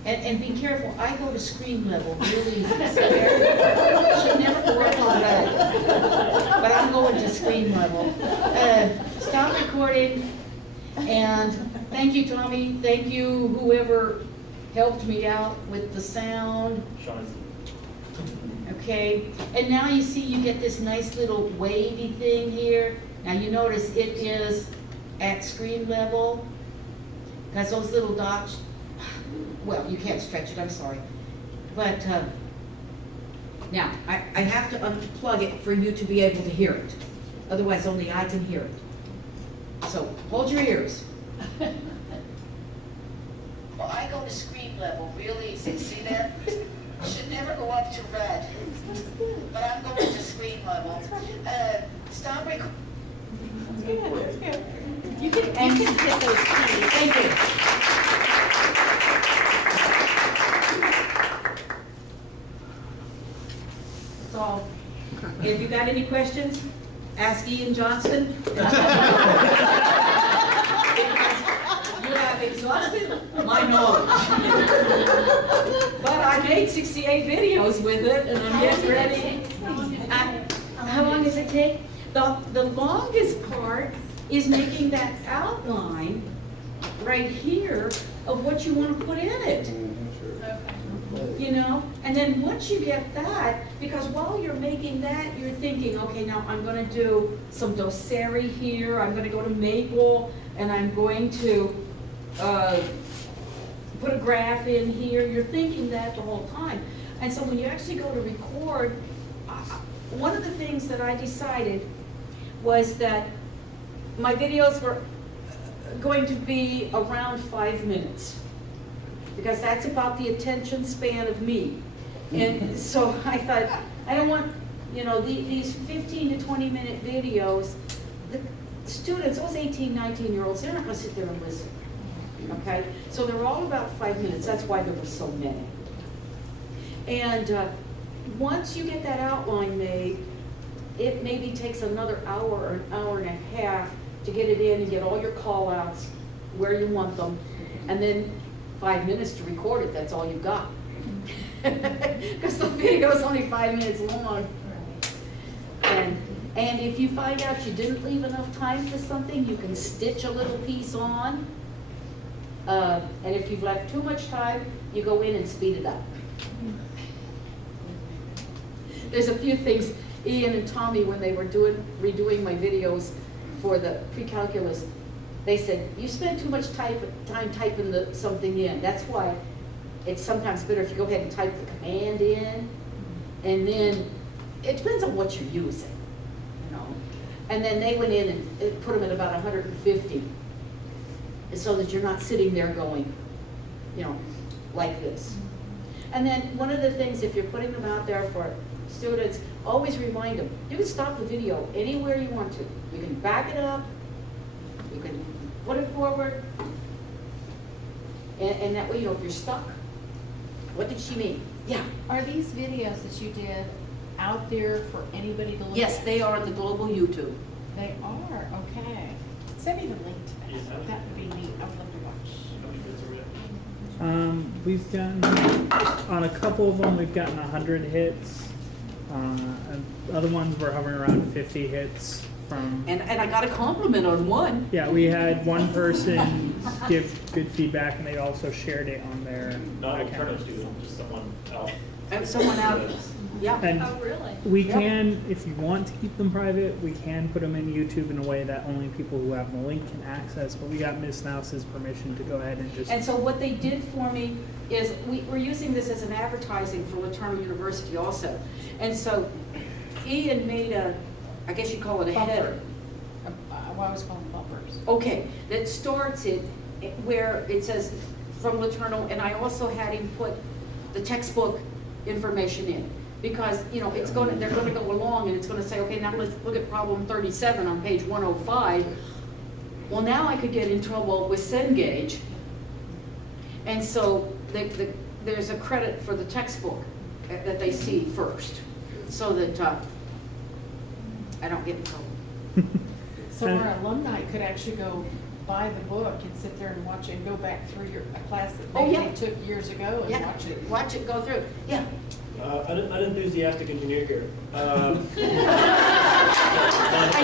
and be careful, I go to screen level really easy. Should never go up on that. But I'm going to screen level. Stop recording, and thank you, Tommy, thank you, whoever helped me out with the sound. Sean, Okay, and now you see you get this nice little wavy thing here. Now you notice it is at screen level, because those little dots, well, you can't stretch it, I'm sorry. But now, I have to unplug it for you to be able to hear it. Otherwise, only I can hear it. So, hold your ears. Well, I go to screen level real easy, see that? Should never go up to red, but I'm going to screen level. Stop recording. That's good. You can hit those keys. Thank you. So, if you got any questions, ask Ian Johnston. You have exhausted my knowledge. But I made 68 videos with it, and I'm getting ready. How long does it take? The longest part is making that outline right here of what you want to put in it. You know, and then once you get that, because while you're making that, you're thinking, okay, now I'm going to do some doceri here, I'm going to go to maple, and I'm going to put a graph in here. You're thinking that the whole time. And so when you actually go to record, one of the things that I decided was that my videos were going to be around 5 minutes, because that's about the attention span of me. And so I thought, I don't want, you know, these 15 to 20 minute videos, the students, those 18, 19-year-olds, they're not gonna sit there and listen, okay? So they're all about 5 minutes, that's why there were so many. And once you get that outline made, it maybe takes another hour or an hour and a half to get it in and get all your call outs where you want them, and then 5 minutes to record it, that's all you got. Because the video is only 5 minutes long. And if you find out you didn't leave enough time for something, you can stitch a little piece on. And if you've left too much time, you go in and speed it up. There's a few things, Ian and Tommy, when they were redoing my videos for the pre-calculus, they said, you spend too much time typing something in. That's why it's sometimes better if you go ahead and type the command in, and then it depends on what you're using, you know. And then they went in and put them at about 150, so that you're not sitting there going, you know, like this. And then one of the things, if you're putting them out there for students, always remind them, you can stop the video anywhere you want to. You can back it up, you can put it forward, and that way, you know, if you're stuck, what did she mean? Yeah. Are these videos that you did out there for anybody to look at? Yes, they are on the global YouTube. They are, okay. Send me the link to that. Yes, That would be neat. I would love to watch. How many minutes are we at? We've gotten, on a couple of them, we've gotten 100 hits. And other ones were hovering around 50 hits from. And I got a compliment on one. Yeah, we had one person give good feedback, and they also shared it on their Not an account. internal student, just someone else. And someone out, yeah. And Oh, really? we Yep. can, if you want to keep them private, we can put them in YouTube in a way that only people who have the link can access, but we got Ms. Knouse's permission to go ahead and just. And so what they did for me is, we're using this as an advertising for LaTourneau University also. And so Ian made I guess you call it a header. Well, I was calling bumpers. Okay, that starts it where it says from LaTourneau, and I also had him put the textbook information in. Because, you know, they're gonna go along and it's gonna say, okay, now let's look at problem 37 on page 105. Well, now I could get in trouble with Cengage. And so there's a credit for the textbook that they see first, so that I don't get in trouble. So our alumni could actually go buy the book and sit there and watch it and go back through a class that Oh, yeah. they took years ago and Yeah, watch it. watch it go through, yeah. Unenthusiastic engineer here. I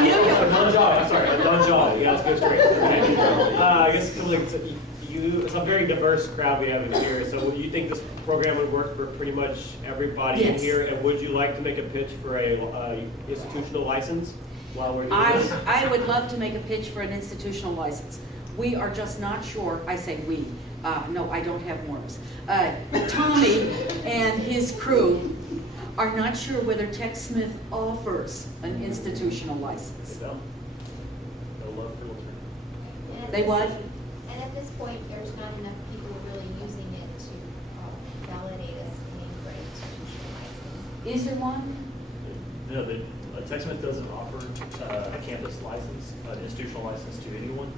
knew you. Don Job, I'm sorry, Don Job, yeah, that's great. Okay. I guess a couple things. It's a very diverse crowd we have in here, so you think this program would work for pretty much everybody in Yes. here? And would you like to make a pitch for a institutional license while we're doing this? I would love to make a pitch for an institutional license. We are just not sure, I say we, no, I don't have worms. Tommy and his crew are not sure whether TechSmith offers an institutional license. No? No love for LaTourneau. And at They this- what? And at this point, there's not enough people really using it to validate us paying for an institutional license. Is there one? No, TextMed doesn't offer a campus license, an institutional license to anyone.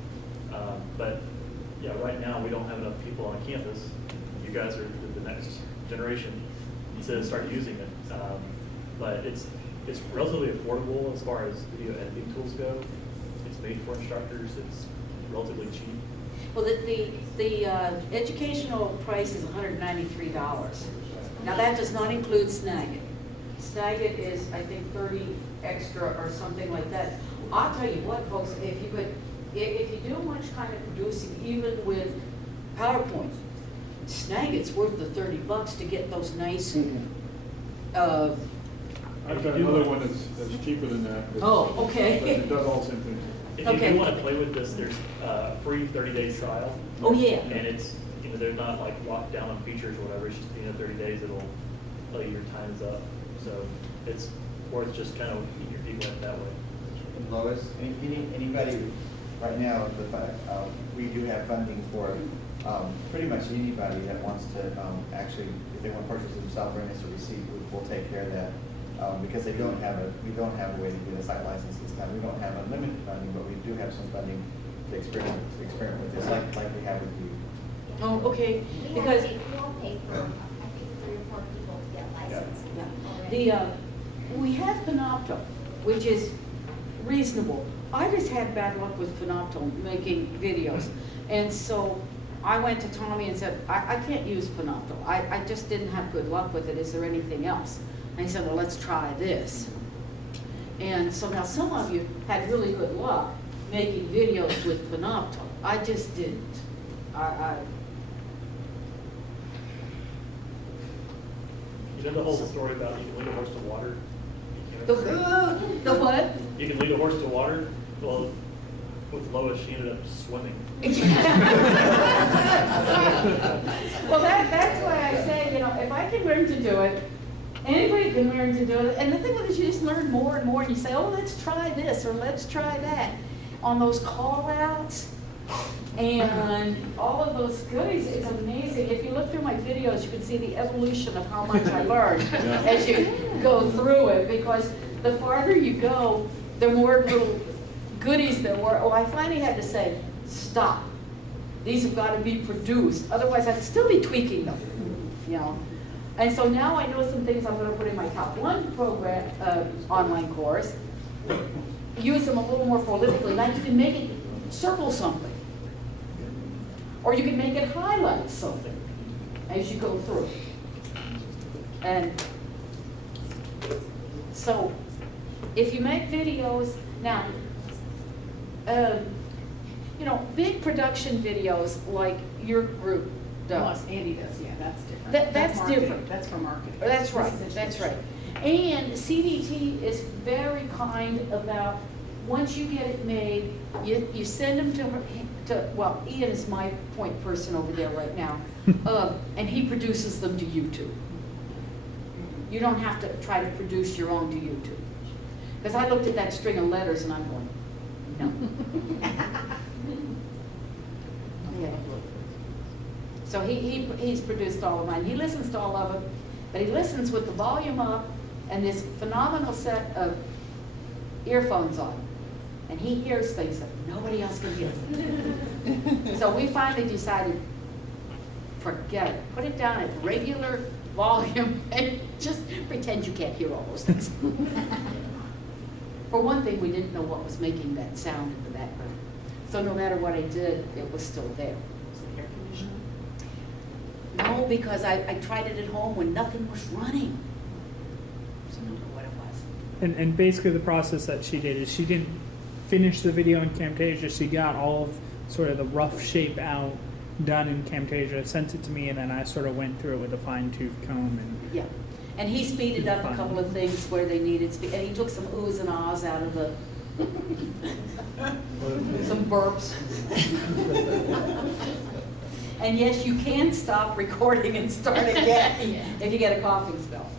But yeah, right now, we don't have enough people on campus. You guys are the next generation to start using it. But it's relatively affordable as far as video editing tools go. It's made for instructors. It's relatively cheap. Well, the educational price is $193. Now, that does not include Snagit. Snagit is, I think, 30 extra or something like that. I'll tell you what, folks, if you do much kind of producing, even with PowerPoint, Snagit's worth the $30 to get those nice, I've got another one that's cheaper than that. Oh, okay. But it does all the same things. If Okay. you want to play with this, there's a free 30-day trial. Oh, yeah. And it's, they're not like locked down on features or whatever. It's just, 30 days, it'll tell you your time is up. So it's worth just kind of keeping your feet wet that way. Lois, anybody, right now, we do have funding for pretty much anybody that wants to actually, if they want to purchase themselves, bring us a receipt, we'll take care of that. Because we don't have a way to get a site license this time. We don't have unlimited funding, but we do have some funding to experiment with this, like we have with you. Oh, okay, We because all pay for, I think, 3 or 4 people to get licensed the, already. we have Panopto, which is reasonable. I just had bad luck with Panopto making videos. And so I went to Tommy and said, I can't use Panopto. I just didn't have good luck with it. Is there anything else? And he said, well, let's try this. And so now some of you had really good luck making videos with Panopto. I just didn't. You know the whole story about you can lead a horse to water? The what? You can lead a horse to water? Well, with Lois, she ended up swimming. Well, that's why I say, if I can learn to do it, anybody can learn to do it. And the thing with it is you just learn more and more, and you say, oh, let's try this, or let's try that. On those call-outs, and all of those goodies, it's amazing. If you look through my videos, you can see the evolution of how much I learned as you go through it, because the farther you go, the more little goodies there were. Oh, I finally had to say, stop. These have got to be produced. Otherwise, I'd still be tweaking them, And so now I know some things I'm going to put in my top 1 program, online course. Use them a little more prolifically. Like you can make it circle something. Or you can make it highlight something as you go through. And so if you make videos, now, big production videos like your group does. Andy does, yeah, that's different. That's marketing. different. That's for marketing. That's right, This is that's right. education. And CDT is very kind about, once you get it made, you send them to her, well, Ian is my point person over there right now, and he produces them to YouTube. You don't have to try to produce your own to YouTube. Because I looked at that string of letters and I'm going, no. Yeah. So he's produced all of mine. He listens to all of them, but he listens with the volume up and this phenomenal set of earphones on. And he hears things that nobody else can hear. So we finally decided, forget it. Put it down at regular volume and just pretend you can't hear all those things. For one thing, we didn't know what was making that sound in the background. So no matter what I did, it was still there. Air conditioning? No, because I tried it at home when nothing was running. So I don't know what it was. And basically the process that she did is she didn't finish the video in Camtasia. She got all of sort of the rough shape out, done in Camtasia, sent it to me, and then I sort of went through it with a fine-tooth comb. And Yeah, and he speeded up a couple of things where they needed speed, and he took some oohs and ahs out of the, some burps. And yes, you can stop recording and start again if you get a coughing spell.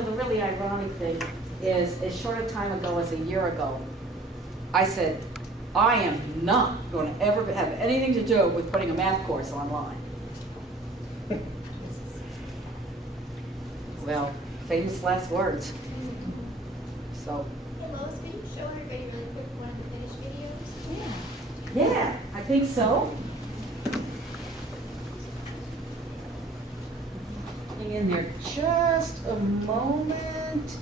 The really ironic thing is, as short a time ago as a year ago, I said, I am not going to ever have anything to do with putting a math course online. Well, famous last words. So, Hey Lois, can you show everybody really quick one of the finished videos? yeah, I think so. Hang in there just a moment.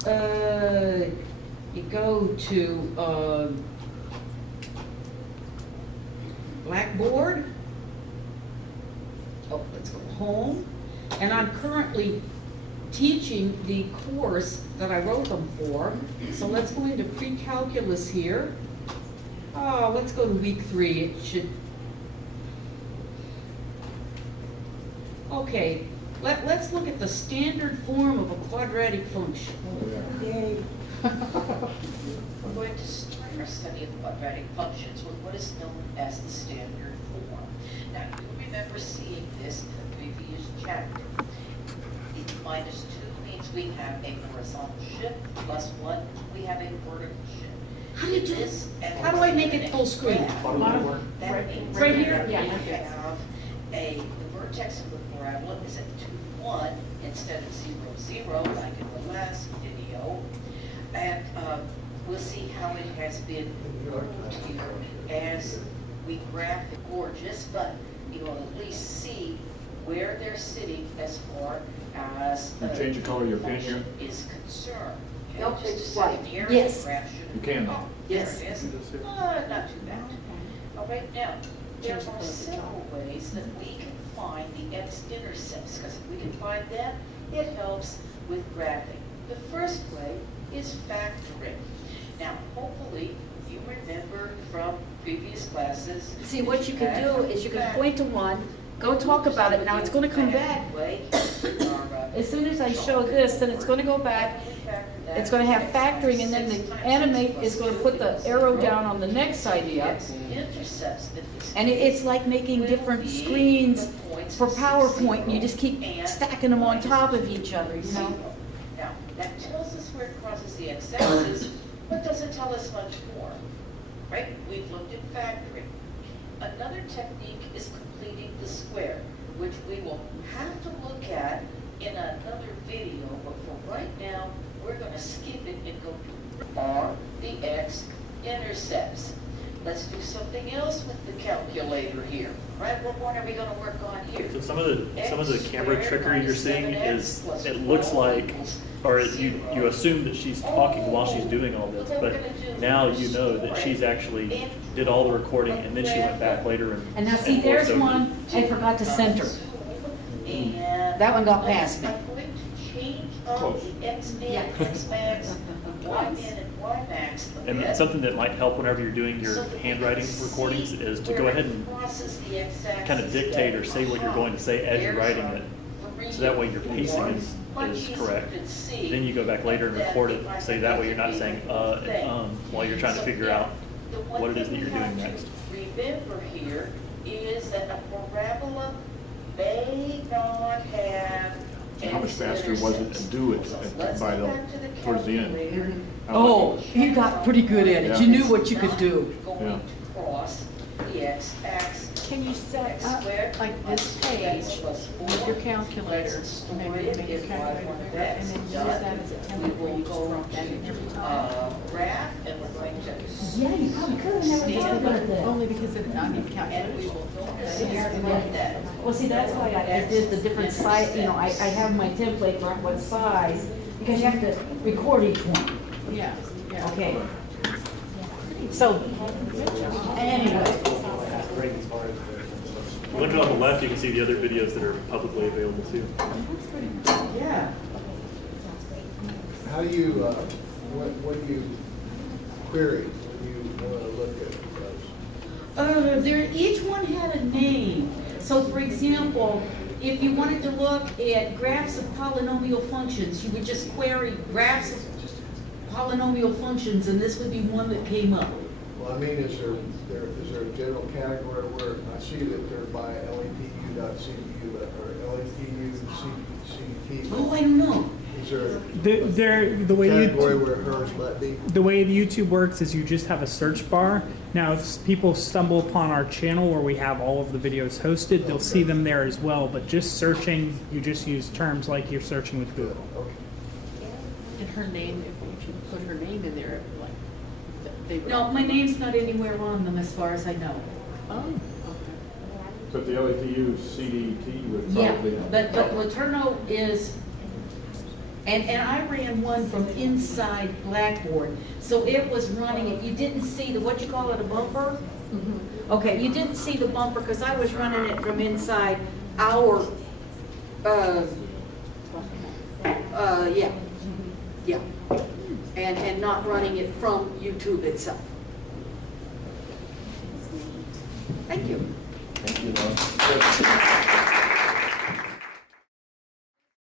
You go to Blackboard. Oh, let's go home. And I'm currently teaching the course that I wrote them for. So let's go into pre-calculus here. Oh, let's go to week 3. It should. Okay, let's look at the standard form of a quadratic function. Yay. We're going to start our study of quadratic functions with what is known as the standard form. Now, you remember seeing this in the previous chapter. The minus 2 means we have a horizontal shift, plus 1, we have a vertical shift. How do you do This this? How do I make it full screen? That means Right here? we Yeah. have the vertex of the parabola is at 2, 1 instead of 0, 0 like in the last video. And we'll see how it has been moved here as we graph the gorgeous, but you'll at least see where they're sitting as far as You change the color of your pen here? is concerned. Nope, Just it's to white. say, here Yes. the graph should- You can now. Yes. There it is. Not too bad. All right, now, there are several ways that we can find the x-intercepts, because if we can find them, it helps with graphing. The first way is factoring. Now, hopefully, you remember from previous classes. See, what you can do is you can point to one, go talk about it. Now it's going to come back. As soon as I show this, then it's going to go back. It's going to have factoring, and then the animate is going to put the arrow down on the next idea. And it's like making different screens for PowerPoint, and you just keep stacking them on top of each other, you know? Now, that tells us where it crosses the x-axis, but doesn't tell us much more, right? We've looked at factoring. Another technique is completing the square, which we will have to look at in another video, but for right now, we're going to skip it and go to are the x-intercepts. Let's do something else with the calculator here, right? What one are we going to work on here? So some of the camera trickery you're seeing is, it looks like, or you assume that she's talking while she's doing all this, but now you know that she's actually did all the recording and then she went back later And now see, there's voiced over. one I forgot to center. And That one got past me. I'm going to change up the x-min, x-max, y-min, and y-max a And bit. something that might help whenever you're doing your handwriting recordings is to go ahead and kind of dictate or say what you're going to say as you're writing it. So that way your pacing is correct. Then you go back later and record it, so that way you're not saying and while you're trying to figure out what it is that you're doing next. Remember here is that a parabola may not have. How much faster was it to do it towards the end? Oh, you got pretty good at it. You knew what you could do. Going to cross the x-axis. Can you set up like this page with your calculator, maybe make your calculator bigger, and then use that as a template where you just drop that in every time? Graph, and we're going to. Yeah, you probably could. I never thought about that. Only because I need And we calculators. will go here and like that. Well, see, that's why I did the different size, you know, I have my template for what size, because you have to record each one. Yeah, yeah. Okay. So, anyway. Look on the left, you can see the other videos that are publicly available too. Yeah. How do you, what do you query when you want to look at those? Each one had a name. So for example, if you wanted to look at graphs of polynomial functions, you would just query graphs of polynomial functions, and this would be one that came up. Well, I mean, is there a general category where I see that they're by lepu.cpu or lepu.cpt? Oh, I don't know. Is there The way a category you where hers might be? the way the YouTube works is you just have a search bar. Now, if people stumble upon our channel where we have all of the videos hosted, they'll see them there as well. But just searching, you just use terms like you're searching with Google. Okay. And her name, if you put her name in there, like, they would. No, my name's not anywhere on them as far as I know. Oh, okay. But the LATU CDT would Yeah, probably. but Laterno is, and I ran one from inside Blackboard, so it was running it, you didn't see the, what you call it, a bumper? Okay, you didn't see the bumper, because I was running it from inside our, yeah, and not running it from YouTube itself. Thank you. Thank you, Lois.